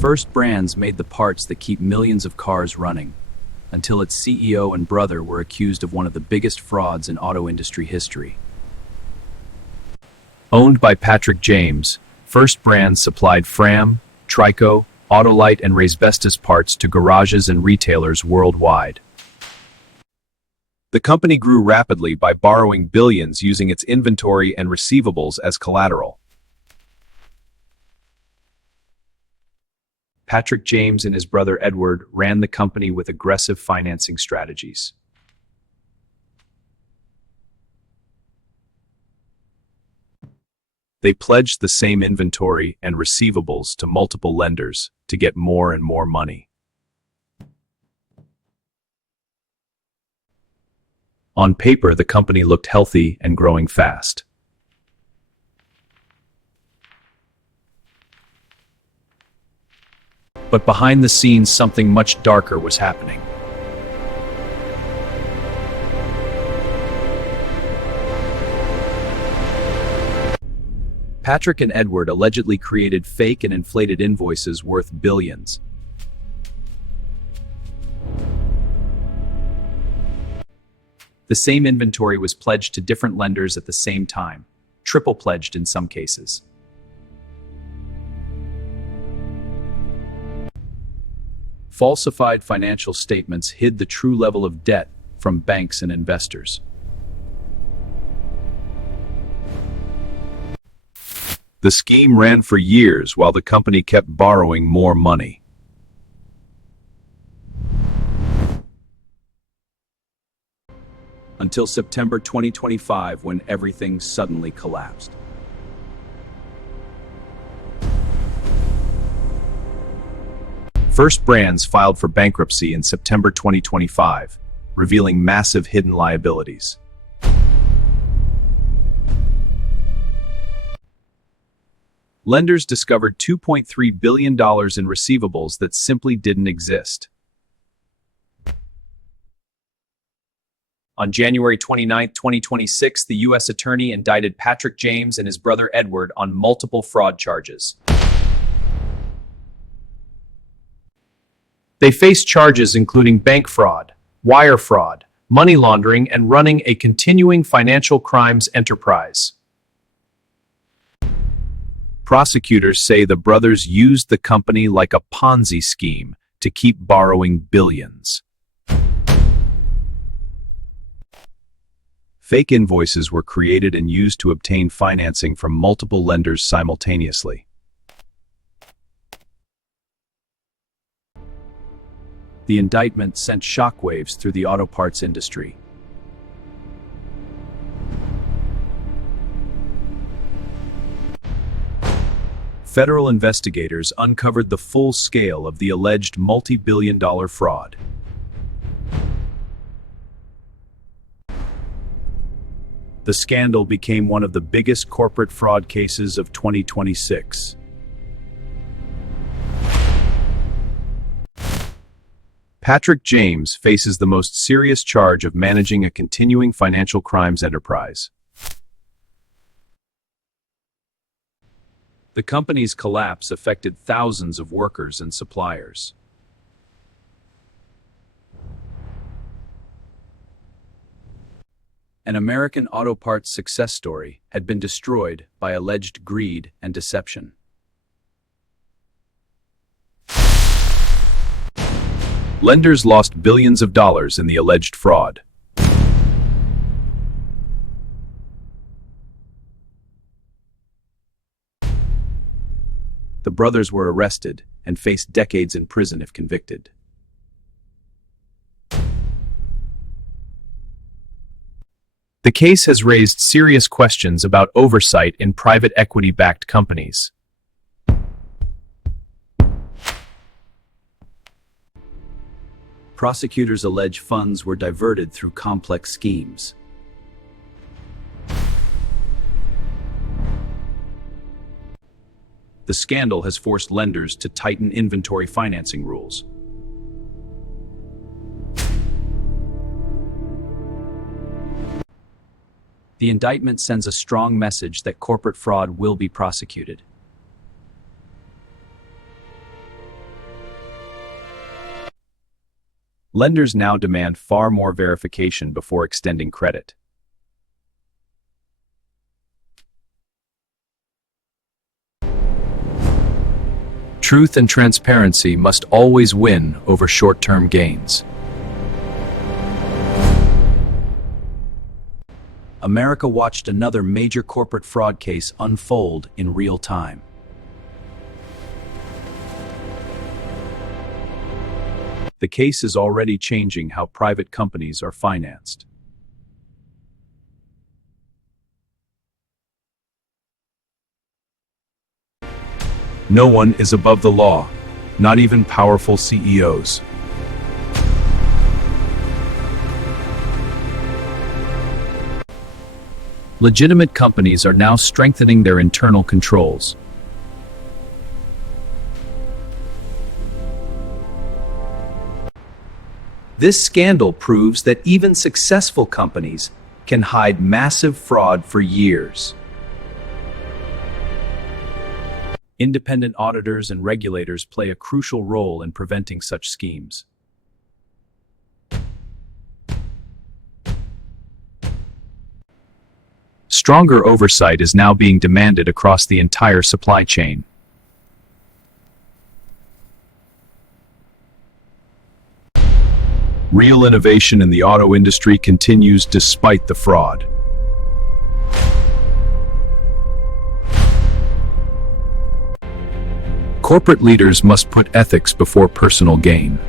First Brands made the parts that keep millions of cars running, until its CEO and brother were accused of one of the biggest frauds in auto industry history. Owned by Patrick James, First Brands supplied Fram, TRICO, Autolite, and Raybestos parts to garages and retailers worldwide. The company grew rapidly by borrowing billions using its inventory and receivables as collateral. Patrick James and his brother Edward ran the company with aggressive financing strategies. They pledged the same inventory and receivables to multiple lenders to get more and more money. On paper, the company looked healthy and growing fast. But behind the scenes, something much darker was happening. Patrick and Edward allegedly created fake and inflated invoices worth billions. The same inventory was pledged to different lenders at the same time, triple pledged in some cases. Falsified financial statements hid the true level of debt from banks and investors. The scheme ran for years while the company kept borrowing more money. Until September 2025, when everything suddenly collapsed. First Brands filed for bankruptcy in September 2025, revealing massive hidden liabilities. Lenders discovered $2.3 billion in receivables that simply didn't exist. On January 29, 2026, the U.S. Attorney indicted Patrick James and his brother Edward on multiple fraud charges. They face charges including bank fraud, wire fraud, money laundering, and running a continuing financial crimes enterprise. Prosecutors say the brothers used the company like a Ponzi scheme to keep borrowing billions. Fake invoices were created and used to obtain financing from multiple lenders simultaneously. The indictment sent shockwaves through the auto parts industry. Federal investigators uncovered the full scale of the alleged multi-billion-dollar fraud. The scandal became one of the biggest corporate fraud cases of 2026. Patrick James faces the most serious charge of managing a continuing financial crimes enterprise. The company's collapse affected thousands of workers and suppliers. An American auto parts success story had been destroyed by alleged greed and deception. Lenders lost billions of dollars in the alleged fraud. The brothers were arrested and faced decades in prison if convicted. The case has raised serious questions about oversight in private equity-backed companies. Prosecutors allege funds were diverted through complex schemes. The scandal has forced lenders to tighten inventory financing rules. The indictment sends a strong message that corporate fraud will be prosecuted. Lenders now demand far more verification before extending credit. Truth and transparency must always win over short-term gains. America watched another major corporate fraud case unfold in real time. The case is already changing how private companies are financed. No one is above the law, not even powerful CEOs. Legitimate companies are now strengthening their internal controls. This scandal proves that even successful companies can hide massive fraud for years. Independent auditors and regulators play a crucial role in preventing such schemes. Stronger oversight is now being demanded across the entire supply chain. Real innovation in the auto industry continues despite the fraud. Corporate leaders must put ethics before personal gain.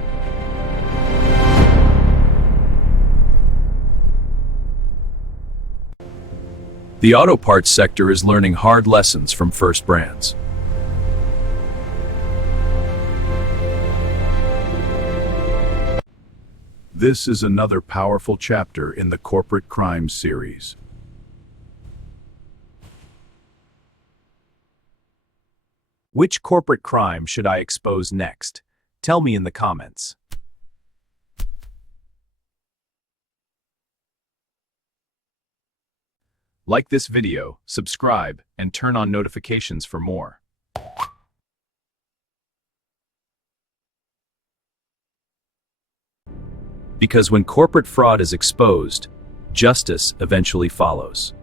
The auto parts sector is learning hard lessons from First Brands. This is another powerful chapter in the corporate crimes series. Which corporate crime should I expose next? Tell me in the comments. Like this video, subscribe, and turn on notifications for more. Because when corporate fraud is exposed, justice eventually follows.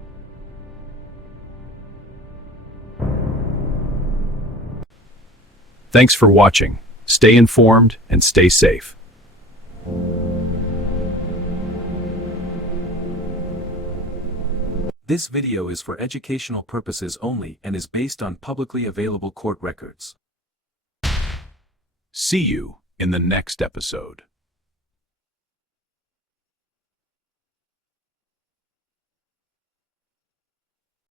Thanks for watching. Stay informed and stay safe. This video is for educational purposes only and is based on publicly available court records. See you in the next episode.